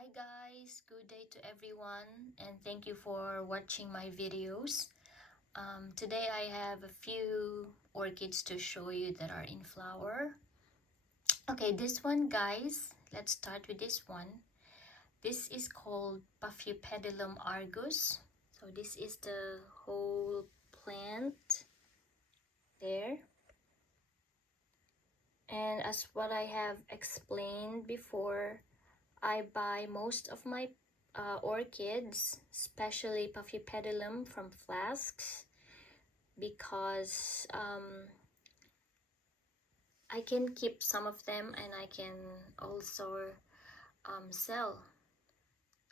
Hi guys, good day to everyone and thank you for watching my videos. Today I have a few orchids to show you that are in flower. Okay, this one guys, let's start with this one. This is called Paphiopedilum Argus. So this is the whole plant there. And as what I have explained before, I buy most of my orchids, especially Paphiopedilum, from flasks because I can keep some of them and I can also sell.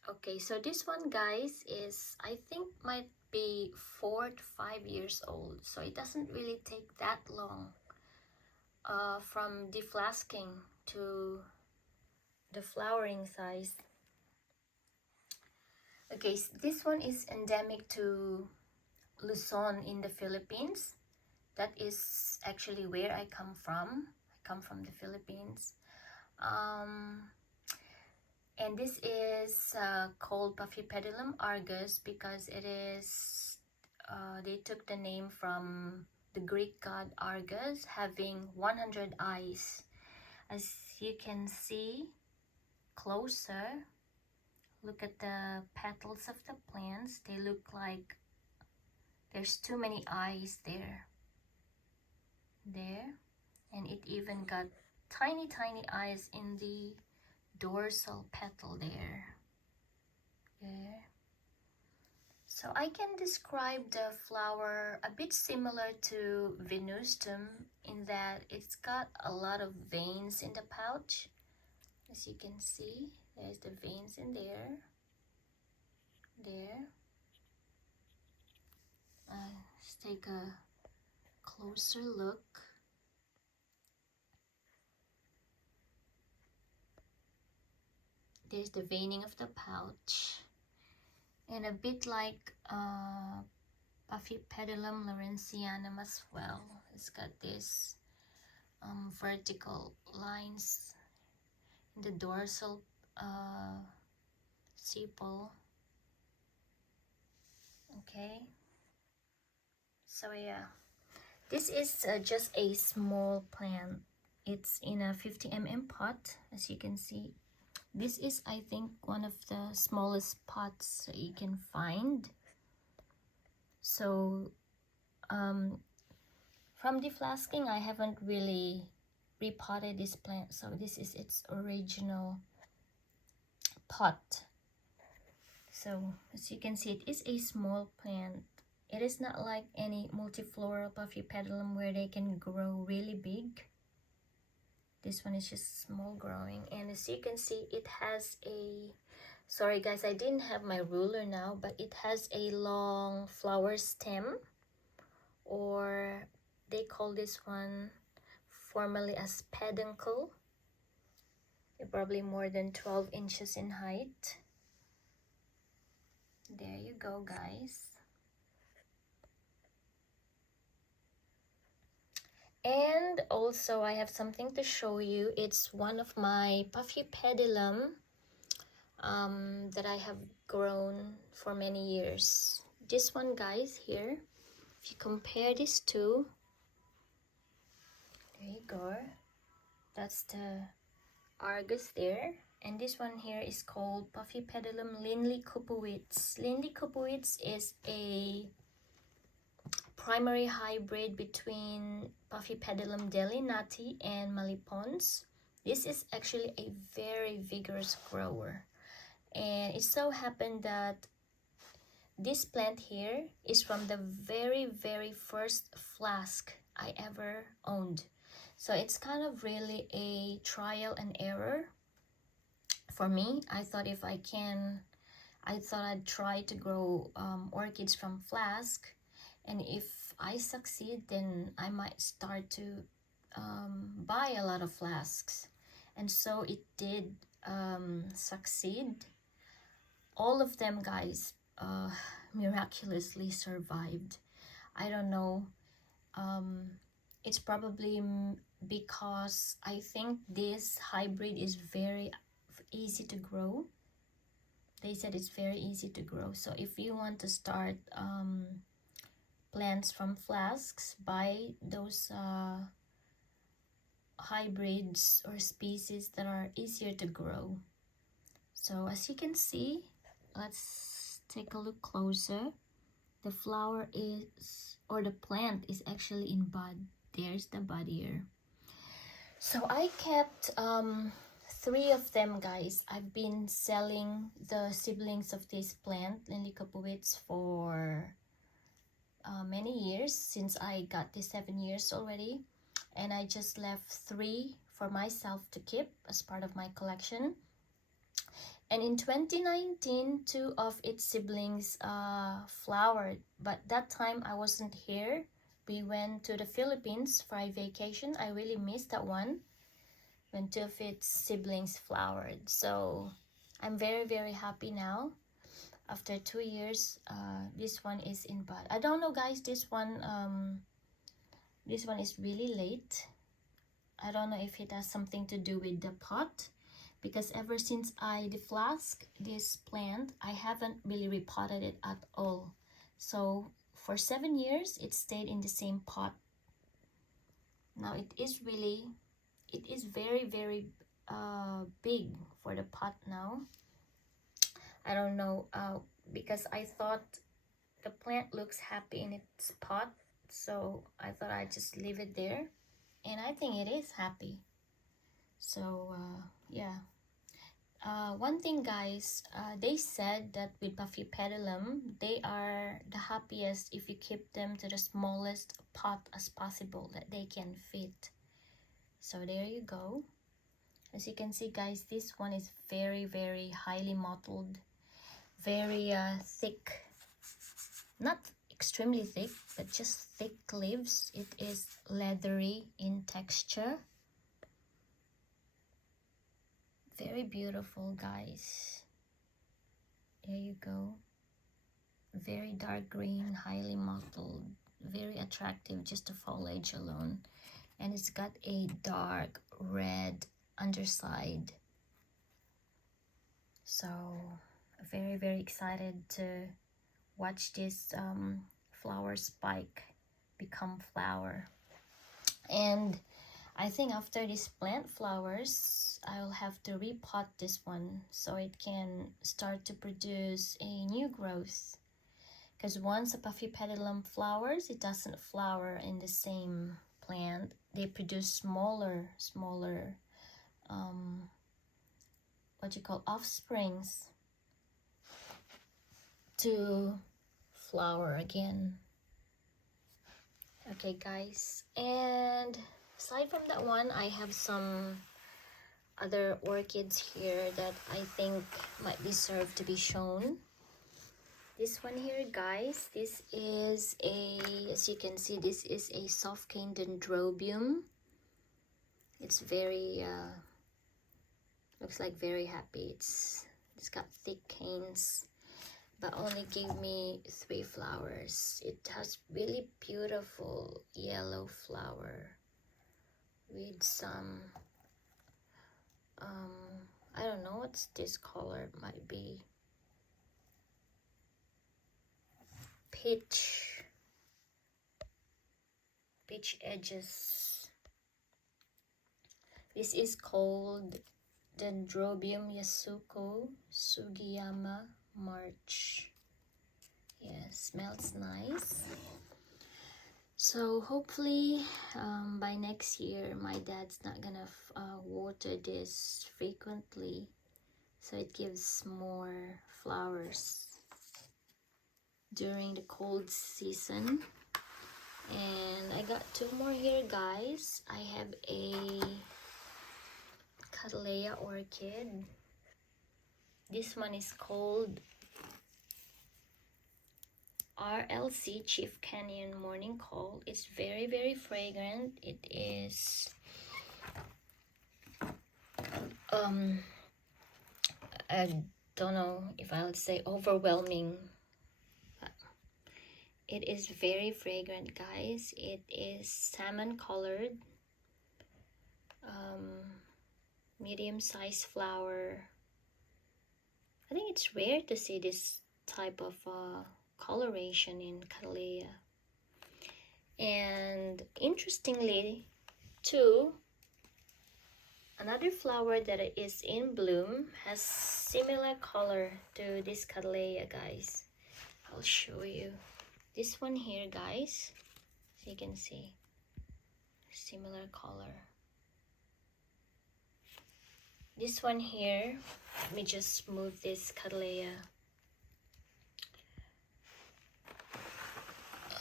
Okay, so this one guys is, I think, might be 4 to 5 years old, so it doesn't really take that long from deflasking to the flowering size. Okay, so this one is endemic to Luzon in the Philippines. That is actually where I come from. I come from the Philippines. And this is called Paphiopedilum Argus because it is, they took the name from the Greek god Argus, having 100 eyes. As you can see closer, look at the petals of the plants. They look like there's too many eyes there. And it even got tiny eyes in the dorsal petal there. So I can describe the flower a bit similar to Venustum in that it's got a lot of veins in the pouch. As you can see, there's the veins in there. Let's take a closer look. There's the veining of the pouch, and a bit like Paphiopedilum lawrenceanum as well. It's got this vertical lines in the dorsal sepal. Okay, so yeah, this is just a small plant. It's in a 50 mm pot, as you can see. This is, I think, one of the smallest pots that you can find. So from deflasking, I haven't really repotted this plant, so this is its original pot. So as you can see, it is a small plant. It is not like any multifloral Paphiopedilum where they can grow really big. This one is just small growing, and as you can see, it has a, sorry guys, I didn't have my ruler now, but it has a long flower stem, or they call this one formally as peduncle. They're probably more than 12 inches in height. There you go guys. And also I have something to show you. It's one of my Paphiopedilum that I have grown for many years. This one guys here, if you compare these two, there you go, that's the Argus there, and this one here is called Paphiopedilum lynleigh koopowitz. Lynleigh koopowitz is a primary hybrid between Paphiopedilum delinati and malipons. This is actually a very vigorous grower, and it so happened that this plant here is from the very first flask I ever owned. So it's kind of really a trial and error for me. I thought I'd try to grow orchids from flask, and if I succeed, then I might start to buy a lot of flasks. And so it did succeed. All of them guys miraculously survived. I don't know, it's probably because I think this hybrid is very easy to grow. they said it's very easy to grow. So if you want to start plants from flasks, buy those hybrids or species that are easier to grow. So as you can see, let's take a look closer. The flower is, or the plant is actually in bud. There's the bud here. So I kept 3 of them, guys. I've been selling the seedlings of this plant, lynleigh koopowitz, for many years, since I got this 7 years already, and I just left 3 for myself to keep as part of my collection. And in 2019, 2 of its siblings flowered, but that time I wasn't here. We went to the Philippines for a vacation. I really missed that one when 2 of its siblings flowered. So I'm very, very happy now. After 2 years, this one is in bud. I don't know, guys, this one is really late. I don't know if it has something to do with the pot, because ever since I deflask this plant, I haven't really repotted it at all. So for 7 years, it stayed in the same pot. Now it is very, very big for the pot now. I don't know, because I thought the plant looks happy in its pot, so I thought I'd just leave it there, and I think it is happy. So yeah. One thing, guys, they said that with Paphiopedilum, they are the happiest if you keep them to the smallest pot as possible that they can fit. So there you go. As you can see, guys, this one is very, very highly mottled, very thick, not extremely thick, but just thick leaves. It is leathery in texture. Very beautiful, guys. There you go. Very dark green, highly mottled, very attractive, just the foliage alone. And it's got a dark red underside. So very, very excited to watch this flower spike become flower. And I think after this plant flowers, I'll have to repot this one so it can start to produce a new growth. Because once a Paphiopedilum flowers, it doesn't flower in the same plant. They produce smaller offsprings to flower again. Okay, guys, and aside from that one, I have some other orchids here that I think might deserve to be shown. This one here, guys, this is as you can see, this is a soft cane dendrobium. It's very looks like very happy. It's got thick canes, but only gave me 3 flowers. It has really beautiful yellow flower with some I don't know what's this color. It might be peach edges. This is called Dendrobium Yasuko Sugiyama March. Yeah, smells nice. So hopefully by next year my dad's not gonna water this frequently, so it gives more flowers during the cold season. And I got 2 more here, guys. I have a Cattleya orchid. This one is called RLC Chief Canyon Morning Call. It's very, very fragrant. It is I don't know if I would say overwhelming. It is very fragrant, guys. It is salmon colored, medium-sized flower, I think it's rare to see this type of coloration in Cattleya. And interestingly too, another flower that is in bloom has similar color to this Cattleya, guys. I'll show you. This one here, guys, so you can see similar color. This one here, let me just move this Cattleya.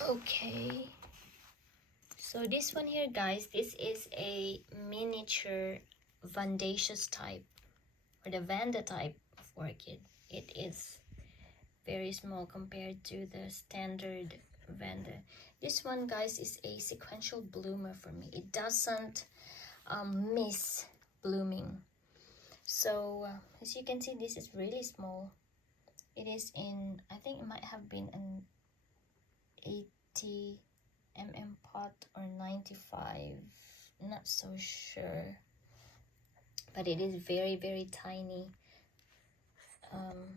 Okay, so this one here, guys, this is a miniature Vandaceous type, or the Vanda type of orchid. It is very small compared to the standard Vanda. This one, guys, is a sequential bloomer for me. It doesn't miss blooming. So as you can see, this is really small. It is in, I think it might have been an 80 mm pot or 95, not so sure, but it is very, very tiny.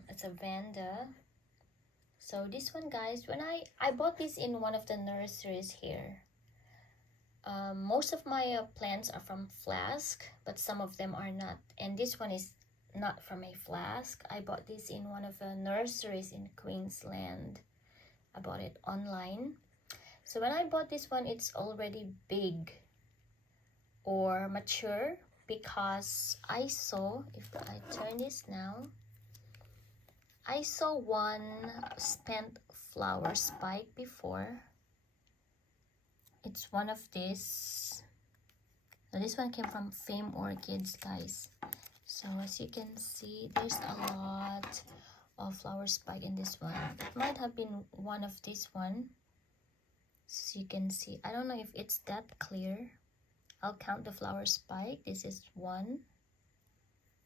It's a Vanda. So this one, guys, when I bought this in one of the nurseries here. Most of my plants are from flask, but some of them are not, and this one is not from a flask. I bought this in one of the nurseries in Queensland. I bought it online. So when I bought this one, it's already big or mature, because I saw, if I turn this now, I saw one spent flower spike before. It's one of these. So this one came from Fame Orchids, guys. So as you can see, there's a lot of flower spike in this one. It might have been one of this one. So you can see, I don't know if it's that clear. I'll count the flower spike. This is 1,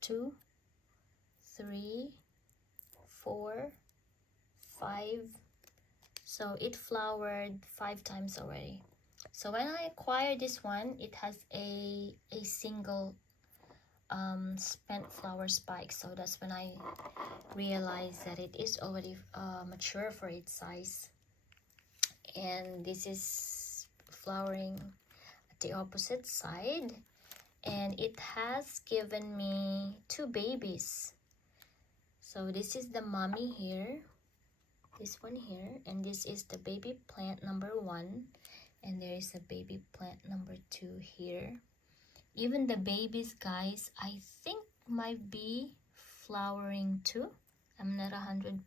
2, 3, 4, 5. So it flowered 5 times already. So when I acquired this one, it has a single spent flower spike. So that's when I realized that it is already mature for its size. And this is flowering at the opposite side, and it has given me 2 babies. So this is the mommy here, this one here, and this is the baby plant number 1, and there is a baby plant number 2 here. Even the babies, guys, I think might be flowering too. I'm not 100%,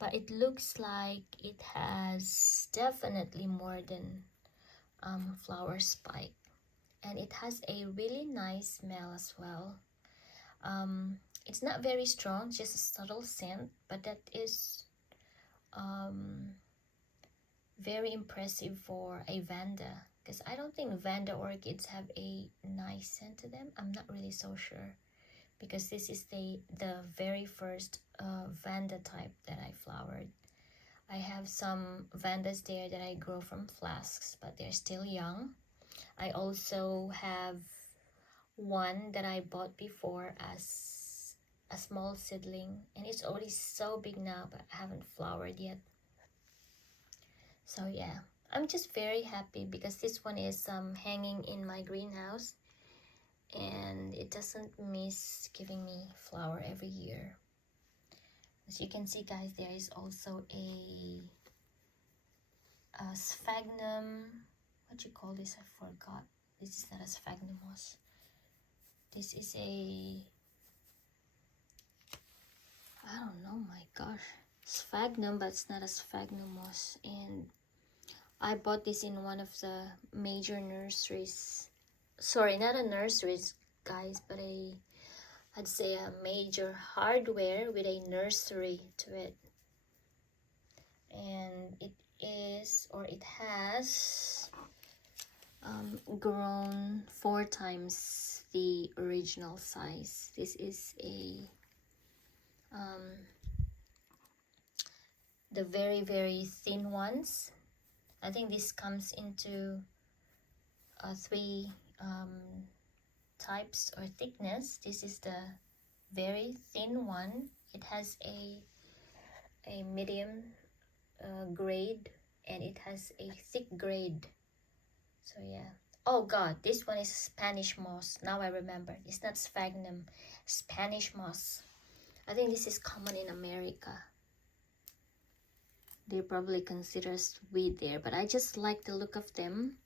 but it looks like it has definitely more than flower spike, and it has a really nice smell as well. It's not very strong, just a subtle scent, but that is very impressive for a Vanda, because I don't think Vanda orchids have a nice scent to them. I'm not really so sure, because this is the very first Vanda type that I flowered. I have some Vandas there that I grow from flasks, but they're still young. I also have one that I bought before as a small seedling, and it's already so big now, but I haven't flowered yet. So yeah, I'm just very happy because this one is hanging in my greenhouse, and it doesn't miss giving me flower every year. As you can see, guys, there is also a sphagnum. What you call this? I forgot. This is not a sphagnum moss. This is a, I don't know, my gosh, sphagnum, but it's not a sphagnum moss. And I bought this in one of the major nurseries. Sorry, not a nurseries, guys, but I'd say a major hardware with a nursery to it. And it is, or it has grown 4 times the original size. This is a the very, very thin ones. I think this comes into 3 types or thickness. This is the very thin one. It has a medium grade, and it has a thick grade. So yeah. Oh god, this one is Spanish moss. Now I remember. It's not sphagnum. Spanish moss. I think this is common in America. They probably consider sweet there, but I just like the look of them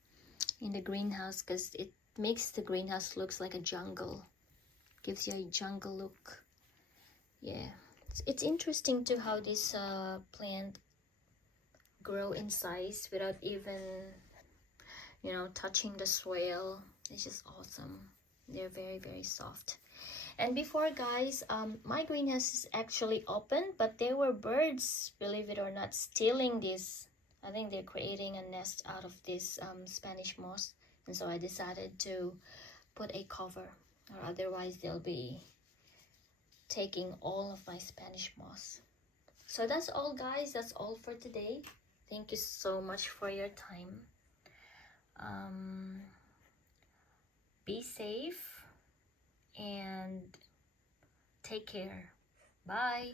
in the greenhouse because it makes the greenhouse looks like a jungle. Gives you a jungle look. Yeah. It's interesting too how this plant grow in size without even, you know, touching the soil. It's just awesome. They're very, very soft. And before, guys, my greenhouse is actually open, but there were birds, believe it or not, stealing this. I think they're creating a nest out of this Spanish moss, and so I decided to put a cover, or otherwise they'll be taking all of my Spanish moss. So that's all, guys. That's all for today. Thank you so much for your time. Be safe and take care. Bye.